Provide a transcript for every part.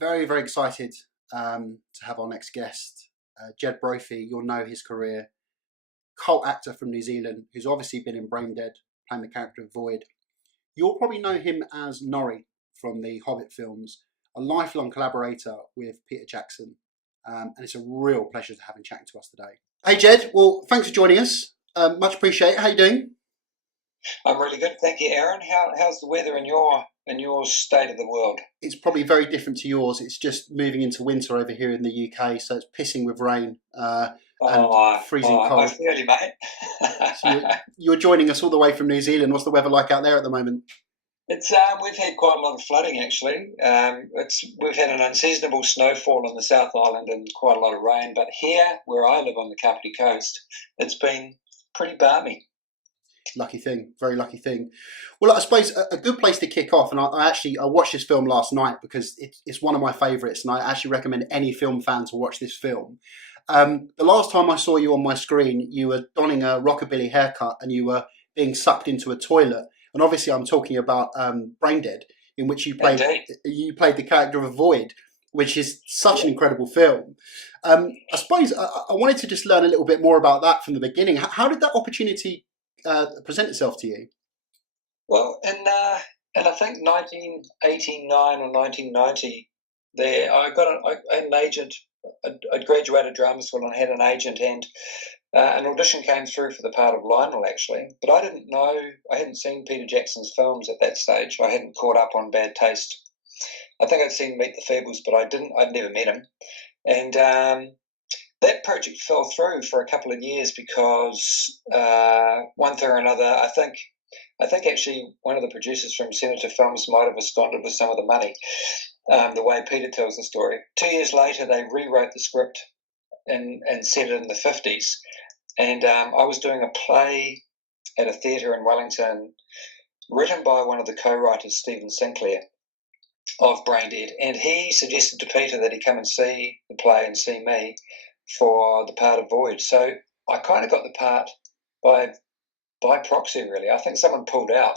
Very, very excited to have our next guest, Jed Brophy. You'll know his career. Cult actor from New Zealand, who's obviously been in Braindead, playing the character of Void. You'll probably know him as Nori from the Hobbit films, a lifelong collaborator with Peter Jackson. And it's a real pleasure to have him chatting to us today. Hey, Jed. Well, thanks for joining us. Much appreciated. How you doing? I'm really good, thank you, Aaron. How's the weather in your state of the world? It's probably very different to yours. It's just moving into winter over here in the UK, so it's pissing with rain and freezing cold. I feel you, mate. So you're joining us all the way from New Zealand. What's the weather like out there at the moment? It's we've had quite a lot of flooding actually. We've had an unseasonable snowfall on the South Island and quite a lot of rain, but here where I live on the Kapiti Coast, it's been pretty balmy. Lucky thing, very lucky thing. Well, I suppose a good place to kick off, and I watched this film last night because it's one of my favourites, and I actually recommend any film fan to watch this film. The last time I saw you on my screen, you were donning a rockabilly haircut and you were being sucked into a toilet. And obviously, I'm talking about Braindead, in which you played the character of Void, which is such an incredible film. I suppose I wanted to just learn a little bit more about that from the beginning. How did that opportunity present itself to you? Well, in I think 1989 or 1990, I had an agent. I'd graduated drama school and had an agent, and an audition came through for the part of Lionel actually. But I didn't know. I hadn't seen Peter Jackson's films at that stage. I hadn't caught up on Bad Taste. I think I'd seen Meet the Feebles, but I'd never met him, and that project fell through for a couple of years because one thing or another, I think actually one of the producers from Senator Films might have absconded with some of the money, the way Peter tells the story. 2 years later, they rewrote the script and set it in the 50s. And I was doing a play at a theatre in Wellington written by one of the co-writers, Stephen Sinclair, of Braindead. And he suggested to Peter that he come and see the play and see me for the part of Void. So I kind of got the part by proxy, really. I think someone pulled out,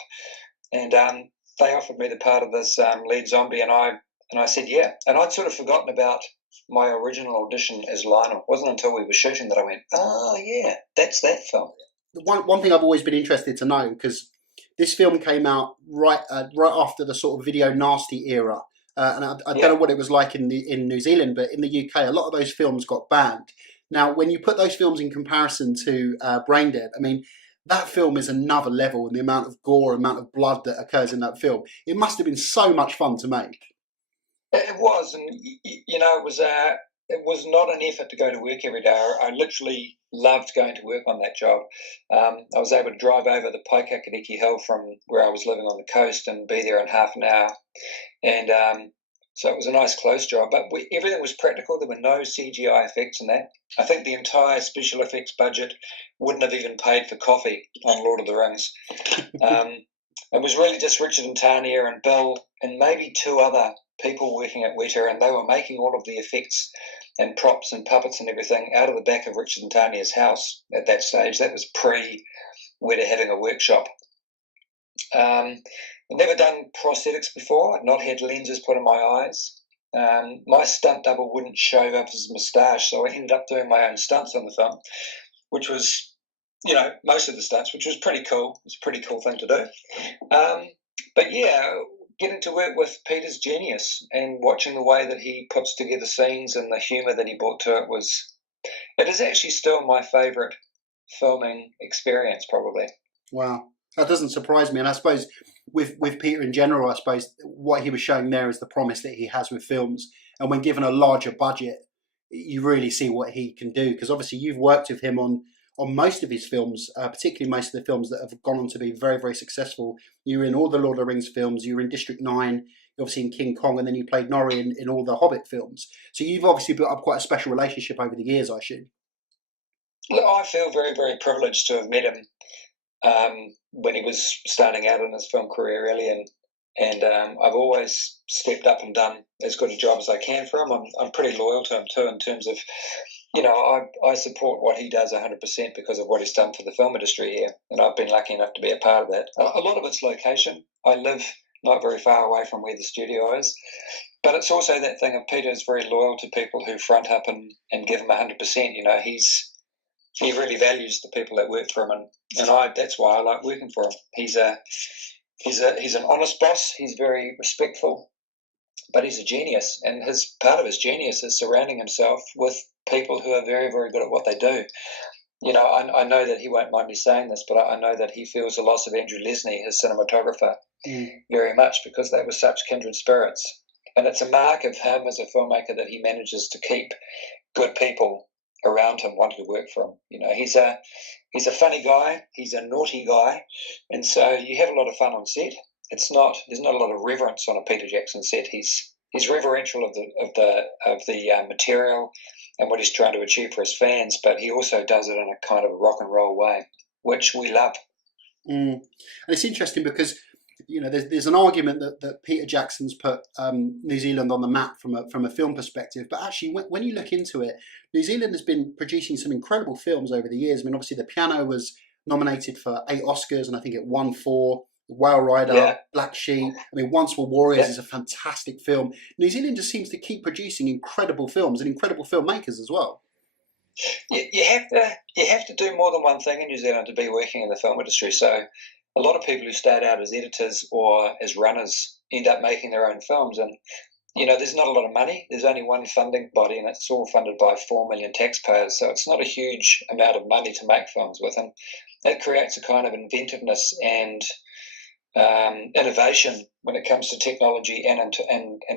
and they offered me the part of this lead zombie, and I said yeah. And I'd sort of forgotten about my original audition as Lionel. It wasn't until we were shooting that I went, oh yeah, that's that film. One thing I've always been interested to know, because this film came out right after the sort of video nasty era. And I don't know what it was like in New Zealand, but in the UK, a lot of those films got banned. Now, when you put those films in comparison to Braindead, I mean, that film is another level in the amount of gore, amount of blood that occurs in that film. It must have been so much fun to make. It was, and it was not an effort to go to work every day. I literally loved going to work on that job. I was able to drive over the Paikakariki Hill from where I was living on the coast and be there in half an hour. And so it was a nice close job. But everything was practical. There were no CGI effects in that. I think the entire special effects budget wouldn't have even paid for coffee on Lord of the Rings. It was really just Richard and Tanya and Bill and maybe two other people working at Weta, and they were making all of the effects and props and puppets and everything out of the back of Richard and Tanya's house at that stage. That was pre-Weta having a workshop. I'd never done prosthetics before. I'd not had lenses put in my eyes. My stunt double wouldn't shave up his moustache, so I ended up doing my own stunts on the film, which was, most of the stunts, which was pretty cool. It's a pretty cool thing to do. But yeah, getting to work with Peter's genius and watching the way that he puts together scenes and the humour that he brought to it is actually still my favourite filming experience, probably. Wow, that doesn't surprise me. And I suppose with Peter in general, I suppose what he was showing there is the promise that he has with films. And when given a larger budget, you really see what he can do. Because obviously you've worked with him on most of his films, particularly most of the films that have gone on to be very, very successful. You were in all the Lord of the Rings films, you were in District 9, obviously in King Kong, and then you played Nori in all the Hobbit films. So you've obviously built up quite a special relationship over the years, I assume. Look, I feel very, very privileged to have met him when he was starting out in his film career, really, and I've always stepped up and done as good a job as I can for him. I'm pretty loyal to him too, in terms of, I support what he does 100% because of what he's done for the film industry here, and I've been lucky enough to be a part of that. A lot of it's location. I live not very far away from where the studio is, but it's also that thing of Peter's very loyal to people who front up and give him 100%. You know, he really values the people that work for him, and that's why I like working for him. He's an honest boss. He's very respectful, but he's a genius, and part of his genius is surrounding himself with people who are very, very good at what they do. You know, I know that he won't mind me saying this, but I know that he feels the loss of Andrew Lesnie, his cinematographer, very much, because they were such kindred spirits. And it's a mark of him as a filmmaker that he manages to keep good people around him wanting to work for him. You know, he's a funny guy, he's a naughty guy, and so you have a lot of fun on set. There's not a lot of reverence on a Peter Jackson set. He's reverential of the material and what he's trying to achieve for his fans, but he also does it in a kind of rock and roll way, which we love. And it's interesting because, you know, there's an argument that Peter Jackson's put New Zealand on the map from a film perspective, but actually when you look into it, New Zealand has been producing some incredible films over the years. I mean, obviously The Piano was nominated for 8 Oscars, and I think it won 4. Whale Rider, Black Sheep. I mean, Once Were Warriors is a fantastic film. New Zealand just seems to keep producing incredible films and incredible filmmakers as well. You have to do more than one thing in New Zealand to be working in the film industry. So a lot of people who start out as editors or as runners end up making their own films, and you know, there's not a lot of money. There's only one funding body, and it's all funded by 4 million taxpayers. So it's not a huge amount of money to make films with, and that creates a kind of inventiveness and innovation when it comes to technology and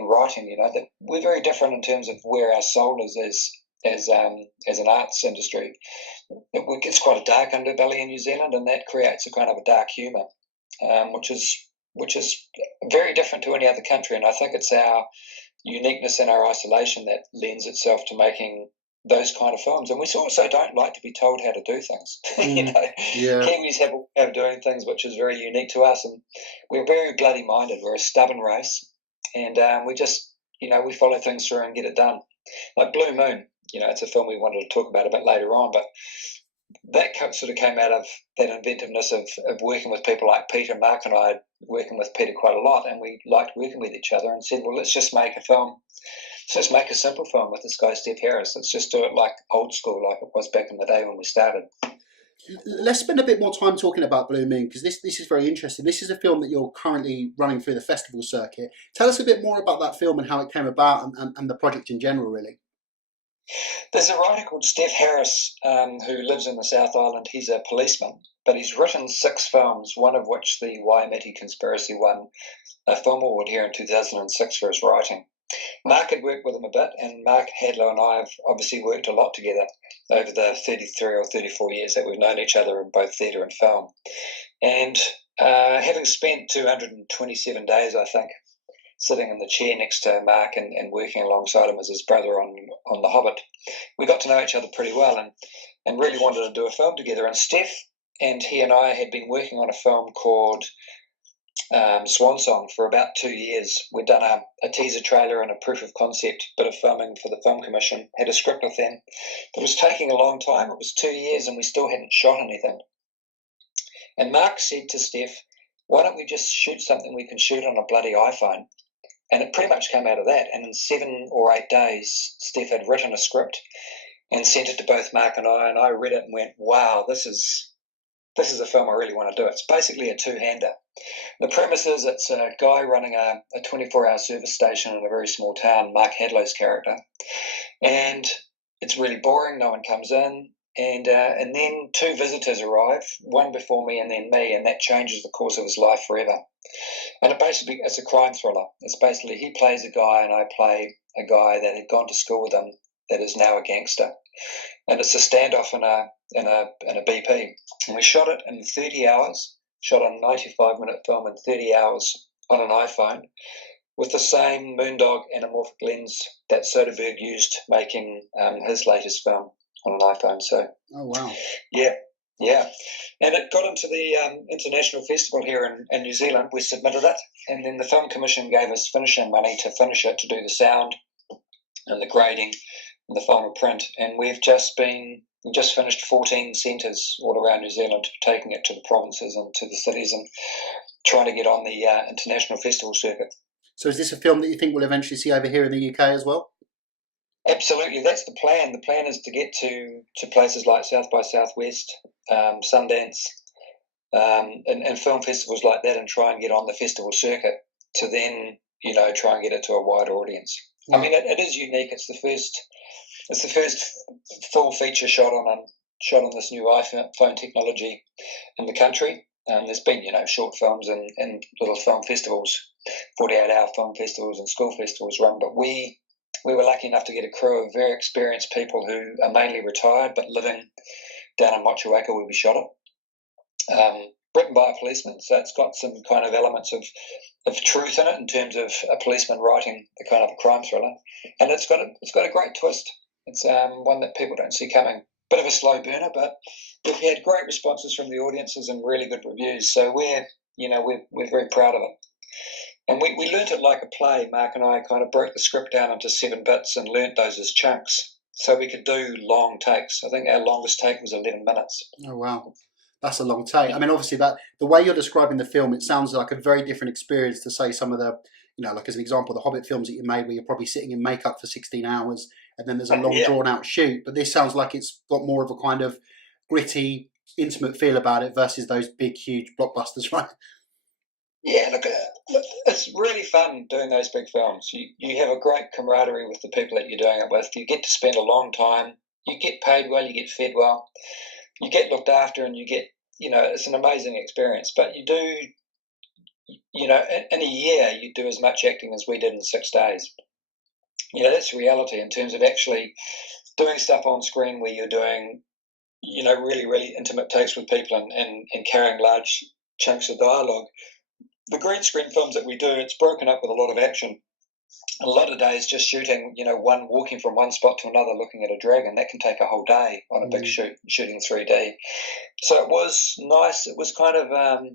writing. You know, that we're very different in terms of where our soul is as an arts industry. It gets quite a dark underbelly in New Zealand, and that creates a kind of a dark humour, which is very different to any other country. And I think it's our uniqueness and our isolation that lends itself to making those kind of films. And we also don't like to be told how to do things. You know, Kiwis have a way of doing things which is very unique to us, and we're very bloody minded. We're a stubborn race, and we just, you know, we follow things through and get it done. Like Blue Moon, you know, it's a film we wanted to talk about a bit later on, but that sort of came out of that inventiveness of working with people like Peter. Mark and I working with Peter quite a lot, and we liked working with each other and said, well, let's just make a film. Let's just make a simple film with this guy, Steph Harris. Let's just do it like old school, like it was back in the day when we started. Let's spend a bit more time talking about Blue Moon, because this is very interesting. This is a film that you're currently running through the festival circuit. Tell us a bit more about that film and how it came about, and the project in general, really. There's a writer called Steph Harris who lives in the South Island. He's a policeman, but he's written 6 films, one of which the Waimate Conspiracy won a film award here in 2006 for his writing. Mark had worked with him a bit, and Mark Hadlow and I have obviously worked a lot together over the 33 or 34 years that we've known each other in both theatre and film. And having spent 227 days, I think, sitting in the chair next to Mark and working alongside him as his brother on The Hobbit, we got to know each other pretty well and really wanted to do a film together. And Steph and he and I had been working on a film called Swan Song for about 2 years. We'd done a teaser trailer and a proof of concept bit of filming for the Film Commission, had a script with them. But it was taking a long time. It was 2 years and we still hadn't shot anything. And Mark said to Steph, why don't we just shoot something we can shoot on a bloody iPhone? And it pretty much came out of that. And in 7 or 8 days, Steph had written a script and sent it to both Mark and I read it and went, wow, this is a film I really want to do. It's basically a two-hander. The premise is it's a guy running a 24-hour service station in a very small town, Mark Hadlow's character. And it's really boring, no one comes in. And then 2 visitors arrive, one before me and then me, and that changes the course of his life forever. And it's a crime thriller. It's basically he plays a guy and I play a guy that had gone to school with him that is now a gangster. And it's a standoff in a BP. And we shot it in 30 hours, shot a 95-minute film in 30 hours on an iPhone with the same Moondog anamorphic lens that Soderbergh used making his latest film on an iPhone. So, oh wow, yeah, and it got into the international festival here in New Zealand. We submitted it, and then the Film Commission gave us finishing money to finish it, to do the sound and the grading and the final print. And we just finished 14 centres all around New Zealand, taking it to the provinces and to the cities and trying to get on the international festival circuit. So is this a film that you think we'll eventually see over here in the UK as well? Absolutely, that's the plan. The plan is to get to places like South by Southwest, Sundance, and film festivals like that, and try and get on the festival circuit to then, try and get it to a wider audience. Yeah. I mean, it is unique. It's the first full feature shot on this new iPhone technology in the country. There's been, short films and little film festivals, 48-hour film festivals and school festivals run, but we were lucky enough to get a crew of very experienced people who are mainly retired but living down in Motueka where we shot it. Written by a policeman, so it's got some kind of elements of truth in it in terms of a policeman writing a kind of a crime thriller, and it's got a great twist. It's one that people don't see coming. Bit of a slow burner, but we've had great responses from the audiences and really good reviews. So we're very proud of it. And we learnt it like a play. Mark and I kind of broke the script down into 7 bits and learnt those as chunks, so we could do long takes. I think our longest take was 11 minutes. Oh wow, that's a long take. I mean, obviously that the way you're describing the film, it sounds like a very different experience to say some of the, like as an example, the Hobbit films that you made, where you're probably sitting in makeup for 16 hours and then there's a long drawn out shoot. But this sounds like it's got more of a kind of gritty, intimate feel about it versus those big, huge blockbusters, right? Yeah, look, it's really fun doing those big films. You have a great camaraderie with the people that you're doing it with. You get to spend a long time. You get paid well. You get fed well. You get looked after, and you get, it's an amazing experience. But you do, in a year, you do as much acting as we did in 6 days. That's reality in terms of actually doing stuff on screen where you're doing, really, really intimate takes with people and carrying large chunks of dialogue. The green screen films that we do, it's broken up with a lot of action. A lot of days just shooting, walking from one spot to another looking at a dragon. That can take a whole day on a big shoot, shooting 3D. So it was nice. It was kind of,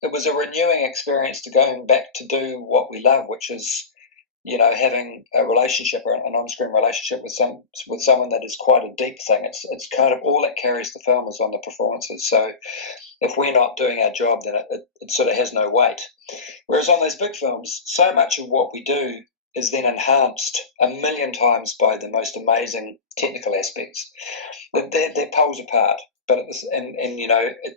it was a renewing experience to going back to do what we love, which is, having a relationship or an on-screen relationship with someone that is quite a deep thing. It's kind of all that carries the film is on the performances. So if we're not doing our job, then it sort of has no weight. Whereas on those big films, so much of what we do is then enhanced a million times by the most amazing technical aspects. They're poles apart. But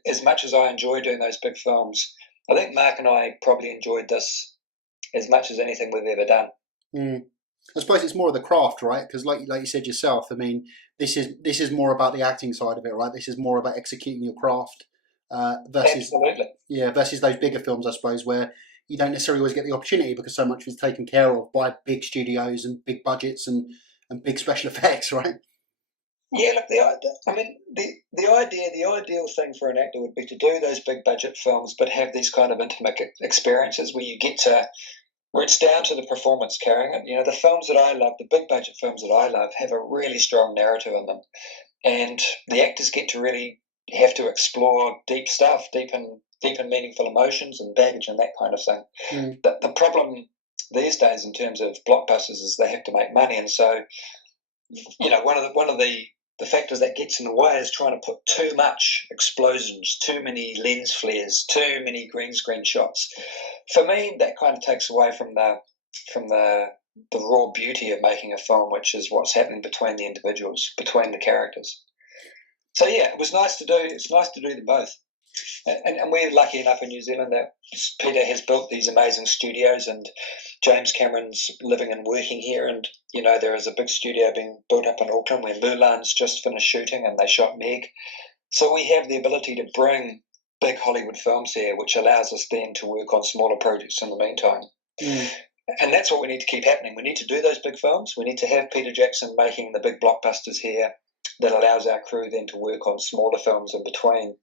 as much as I enjoy doing those big films, I think Mark and I probably enjoyed this as much as anything we've ever done. I suppose it's more of the craft, right? Because like you said yourself, I mean, this is more about the acting side of it, right? This is more about executing your craft versus those bigger films, I suppose, where you don't necessarily always get the opportunity because so much is taken care of by big studios and big budgets and big special effects, right? Yeah, look, the ideal thing for an actor would be to do those big budget films, but have these kind of intimate experiences where you get to, where it's down to the performance carrying it. The films that I love, the big budget films that I love, have a really strong narrative in them, and the actors get to really have to explore deep stuff, deep and meaningful emotions and baggage and that kind of thing. The problem these days in terms of blockbusters is they have to make money, and so one of the factors that gets in the way is trying to put too much explosions, too many lens flares, too many green screen shots. For me, that kind of takes away from the raw beauty of making a film, which is what's happening between the individuals, between the characters. So yeah, it was nice to do. It's nice to do them both. And we're lucky enough in New Zealand that Peter has built these amazing studios, and James Cameron's living and working here. And, there is a big studio being built up in Auckland where Mulan's just finished shooting and they shot Meg. So we have the ability to bring big Hollywood films here, which allows us then to work on smaller projects in the meantime. And that's what we need to keep happening. We need to do those big films. We need to have Peter Jackson making the big blockbusters here that allows our crew then to work on smaller films in between,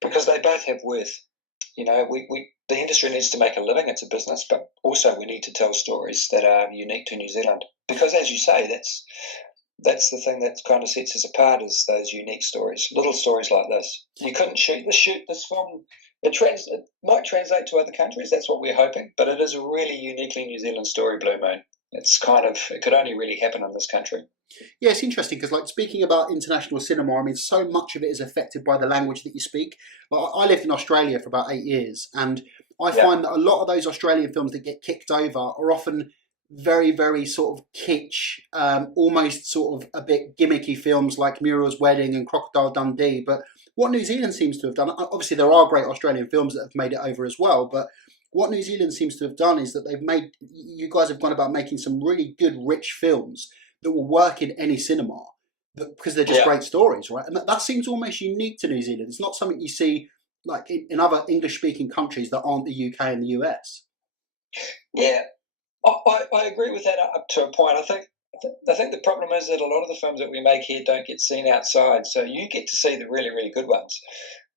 because they both have worth. The industry needs to make a living. It's a business, but also we need to tell stories that are unique to New Zealand, because as you say, that's the thing that kind of sets us apart, is those unique stories, little stories like this. You couldn't shoot this film. It might translate to other countries. That's what we're hoping, but it is a really uniquely New Zealand story, Blue Moon. It could only really happen in this country. Yeah, it's interesting because, like, speaking about international cinema, I mean, so much of it is affected by the language that you speak. Like, I lived in Australia for about 8 years, and I Yeah, find that a lot of those Australian films that get kicked over are often very, very sort of kitsch, almost sort of a bit gimmicky films like Muriel's Wedding and Crocodile Dundee. But what New Zealand seems to have done, obviously, there are great Australian films that have made it over as well, but what New Zealand seems to have done is that you guys have gone about making some really good, rich films that will work in any cinema because they're just yeah, great stories, right? And that seems almost unique to New Zealand. It's not something you see like in other English speaking countries that aren't the UK and the US. yeah. I agree with that up to a point. I think the problem is that a lot of the films that we make here don't get seen outside, so you get to see the really, really good ones.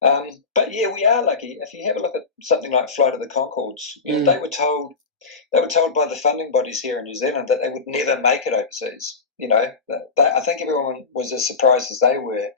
But yeah, we are lucky. If you have a look at something like Flight of the Conchords, Mm. they were told by the funding bodies here in New Zealand that they would never make it overseas. I think everyone was as surprised as they were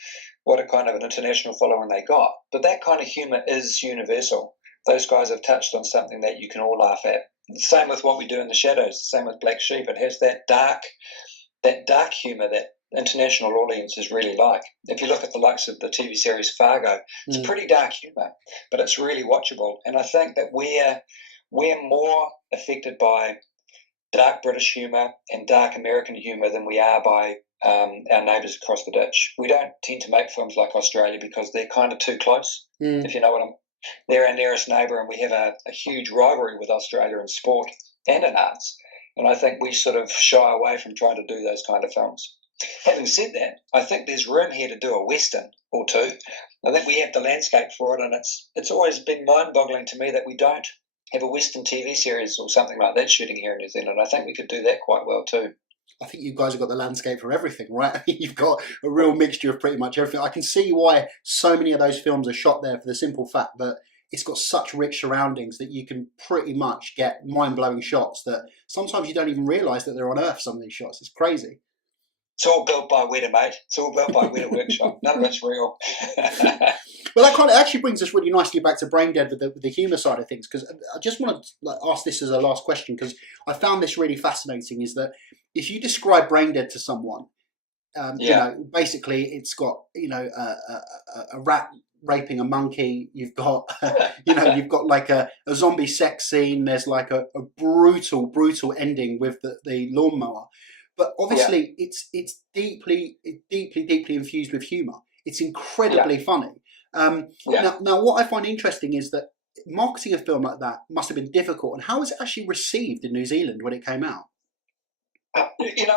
what a kind of an international following they got. But that kind of humour is universal. Those guys have touched on something that you can all laugh at. Same with What We Do in the Shadows. Same with Black Sheep. It has that dark humour that international audiences really like. If you look at the likes of the TV series Fargo, it's pretty dark humour, but it's really watchable. And I think that we're more affected by dark British humour and dark American humour than we are by our neighbours across the ditch. We don't tend to make films like Australia because they're kind of too close, if you know what I'm. They're our nearest neighbour, and we have a huge rivalry with Australia in sport and in arts. And I think we sort of shy away from trying to do those kind of films. Having said that, I think there's room here to do a western or two. I think we have the landscape for it, and it's always been mind-boggling to me that we don't have a western TV series or something like that shooting here in New Zealand. I think we could do that quite well too. I think you guys have got the landscape for everything, right? I mean, you've got a real mixture of pretty much everything. I can see why so many of those films are shot there for the simple fact that it's got such rich surroundings that you can pretty much get mind-blowing shots that sometimes you don't even realise that they're on Earth, some of these shots. It's crazy. It's all built by Weta, mate. It's all built by Weta Workshop. None of it's real. Well, that kind of actually brings us really nicely back to Braindead with the humour side of things, because I just want to ask this as a last question, because I found this really fascinating, is that if you describe Braindead to someone, basically it's got, a rat raping a monkey, you've got, you've got like a zombie sex scene, there's like a brutal ending with the lawnmower. But obviously, it's deeply infused with humour. It's incredibly funny. Now, what I find interesting is that marketing a film like that must have been difficult. And how was it actually received in New Zealand when it came out? It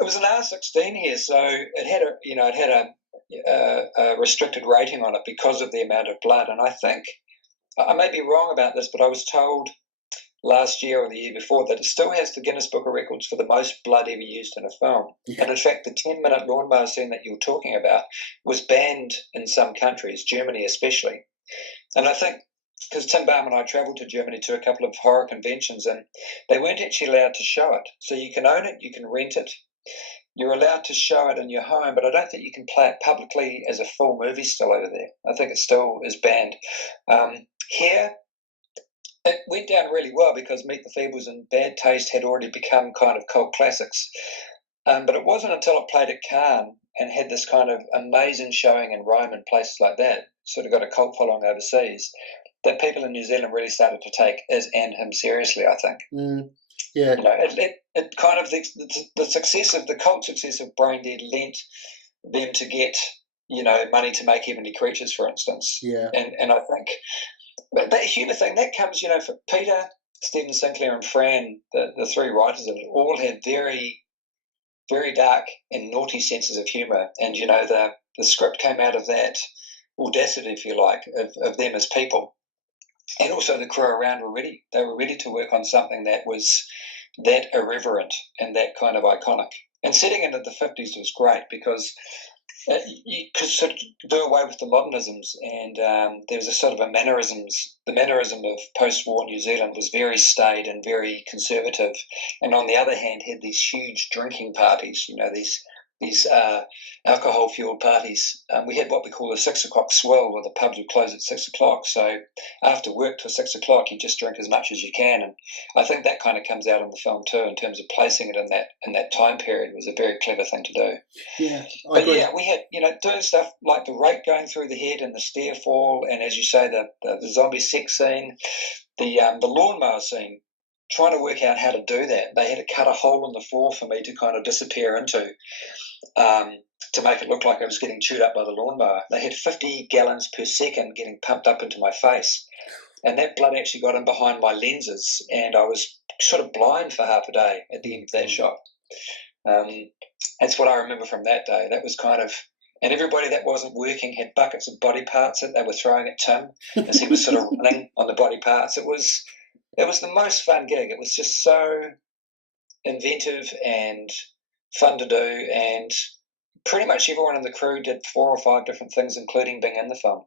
was an R16 here, so it had a restricted rating on it because of the amount of blood. And I think I may be wrong about this, but I was told last year or the year before that it still has the Guinness Book of Records for the most blood ever used in a film. Yeah. And in fact, the 10-minute lawnmower scene that you were talking about was banned in some countries, Germany especially. And I think because Tim Balm and I travelled to Germany to a couple of horror conventions, and they weren't actually allowed to show it. So you can own it, you can rent it, you're allowed to show it in your home, but I don't think you can play it publicly as a full movie still over there. I think it still is banned. Here, it went down really well because Meet the Feebles and Bad Taste had already become kind of cult classics. But it wasn't until it played at Cannes and had this kind of amazing showing in Rome and places like that, sort of got a cult following overseas, that people in New Zealand really started to take Iz and him seriously, I think. Yeah. It kind of the success of the cult success of Braindead lent them to get money to make Heavenly Creatures, for instance. Yeah. And I think that humour thing that comes, for Peter, Stephen Sinclair, and Fran, the three writers of it, all had very, very dark and naughty senses of humour, and the script came out of that audacity, if you like, of them as people. And also the crew around they were ready to work on something that was that irreverent and that kind of iconic. And setting it in the 50s was great because you could sort of do away with the modernisms, and there was a sort of the mannerism of post-war New Zealand was very staid and very conservative, and on the other hand had these huge drinking parties, these these alcohol-fueled parties. We had what we call the 6 o'clock swill, where the pubs would close at 6 o'clock. So after work till 6 o'clock, you just drink as much as you can. And I think that kind of comes out in the film too, in terms of placing it in that time period. Was a very clever thing to do. Yeah, but yeah, we had doing stuff like the rake going through the head and the stair fall, and as you say, the zombie sex scene, the lawnmower scene. Trying to work out how to do that. They had to cut a hole in the floor for me to kind of disappear into, to make it look like I was getting chewed up by the lawnmower. They had 50 gallons per second getting pumped up into my face, and that blood actually got in behind my lenses, and I was sort of blind for half a day at the end of that shot. That's what I remember from that day. That was kind of, and everybody that wasn't working had buckets of body parts that they were throwing at Tim as he was sort of running on the body parts. It was the most fun gig. It was just so inventive and fun to do, and pretty much everyone in the crew did 4 or 5 different things, including being in the film.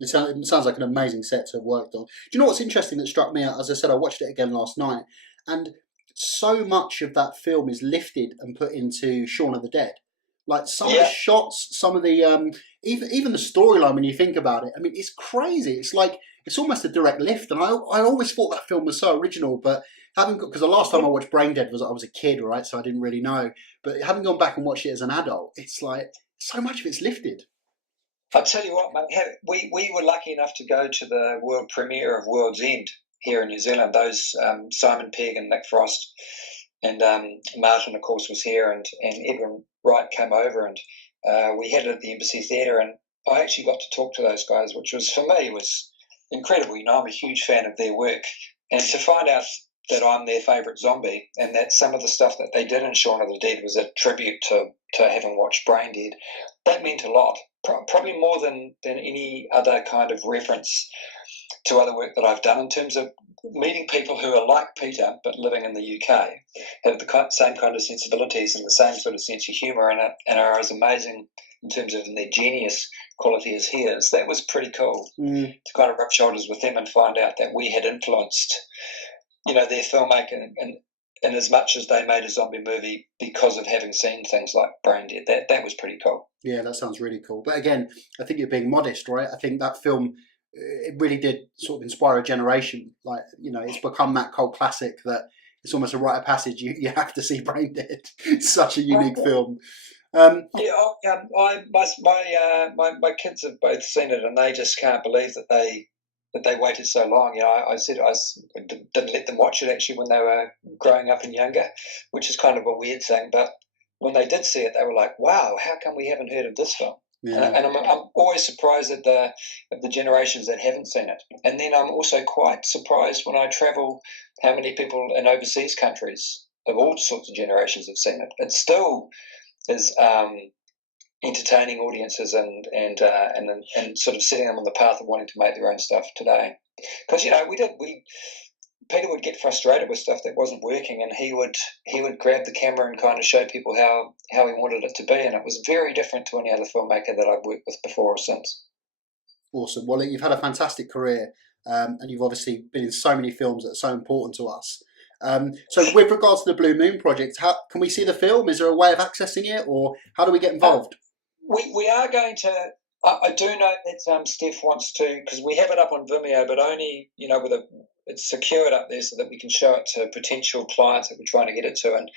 It sounds like an amazing set to have worked on. Do you know what's interesting that struck me out? As I said, I watched it again last night, and so much of that film is lifted and put into Shaun of the Dead. Like some of the shots, some of the even the storyline. When you think about it, I mean, it's crazy. It's like it's almost a direct lift. And I always thought that film was so original, but because the last time I watched Braindead I was a kid, right? So I didn't really know. But having gone back and watched it as an adult, it's like so much of it's lifted. I'll tell you what, mate. We were lucky enough to go to the world premiere of World's End here in New Zealand. Those Simon Pegg and Nick Frost and Martin, of course, was here, and Edwin Wright came over, and we had it at the Embassy Theatre, and I actually got to talk to those guys, which was, for me, was incredible. I'm a huge fan of their work, and to find out that I'm their favourite zombie, and that some of the stuff that they did in Shaun of the Dead was a tribute to having watched Braindead, that meant a lot. Probably more than any other kind of reference to other work that I've done, in terms of meeting people who are like Peter but living in the UK, have the same kind of sensibilities and the same sort of sense of humour, and are as amazing in terms of their genius quality as he is. That was pretty cool to kind of rub shoulders with them and find out that we had influenced, their filmmaking, and as much as they made a zombie movie because of having seen things like Braindead. That was pretty cool. Yeah, that sounds really cool. But again, I think you're being modest, right? I think that film, it really did sort of inspire a generation. Like, it's become that cult classic that it's almost a rite of passage. You have to see Braindead. It's such a unique film. My kids have both seen it, and they just can't believe that they waited so long. I said I didn't let them watch it actually when they were growing up and younger, which is kind of a weird thing. But when they did see it, they were like, "Wow, how come we haven't heard of this film?" Yeah. And I'm always surprised at the generations that haven't seen it. And then I'm also quite surprised when I travel how many people in overseas countries of all sorts of generations have seen it. It still is entertaining audiences and sort of setting them on the path of wanting to make their own stuff today. Because Peter would get frustrated with stuff that wasn't working, and he would grab the camera and kind of show people how he wanted it to be, and it was very different to any other filmmaker that I've worked with before or since. Awesome. Well, you've had a fantastic career, and you've obviously been in so many films that are so important to us. So with regards to the Blue Moon project, how can we see the film? Is there a way of accessing it, or how do we get involved? We are going to. I do know that Steph wants to, because we have it up on Vimeo, but only it's secured up there so that we can show it to potential clients that we're trying to get it to. And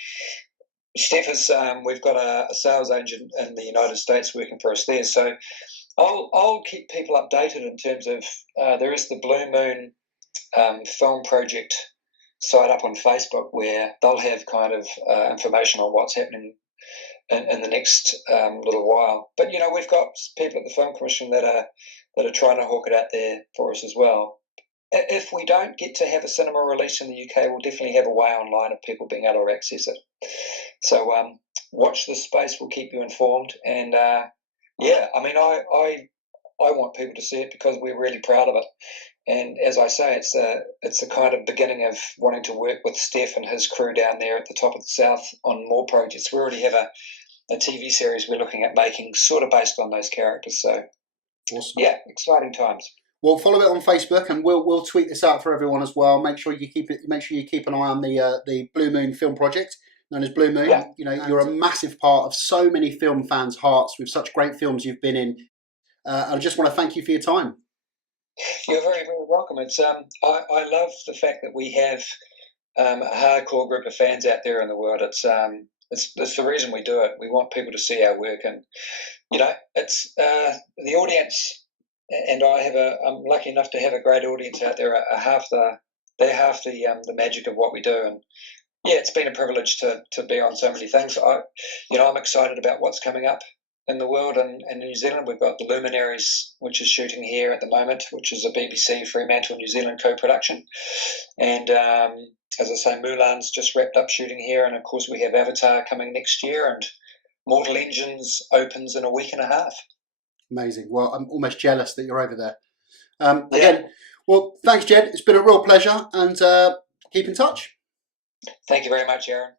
Steph is, we've got a sales agent in the United States working for us there, so I'll keep people updated in terms of there is the Blue Moon film project site up on Facebook where they'll have kind of information on what's happening in the next little while. But we've got people at the Film Commission that are trying to hawk it out there for us as well. If we don't get to have a cinema release in the UK, we'll definitely have a way online of people being able to access it. So watch this space. We'll keep you informed. And I want people to see it because we're really proud of it. And as I say, it's a kind of beginning of wanting to work with Steph and his crew down there at the top of the South on more projects. We already have a TV series we're looking at making, sort of based on those characters. So, awesome. Yeah, exciting times. Well, follow it on Facebook, and we'll tweet this out for everyone as well. Make sure you keep an eye on the Blue Moon film project. known as Blue Moon. Yeah. You know, you're a massive part of so many film fans' hearts with such great films you've been in. I just want to thank you for your time. You're very, very welcome. It's I love the fact that we have a hardcore group of fans out there in the world. It's the reason we do it. We want people to see our work, and you know, it's the audience. And I'm lucky enough to have a great audience out there. They're half the magic of what we do, and yeah, it's been a privilege to be on so many things. I'm excited about what's coming up in the world, and in New Zealand we've got The Luminaries, which is shooting here at the moment, which is a BBC Fremantle New Zealand co-production, and as I say, Mulan's just wrapped up shooting here, and of course we have Avatar coming next year, and Mortal Engines opens in a week and a half. Amazing. Well, I'm almost jealous that you're over there. Again, well, thanks, Jed. It's been a real pleasure, and keep in touch. Thank you very much, Aaron.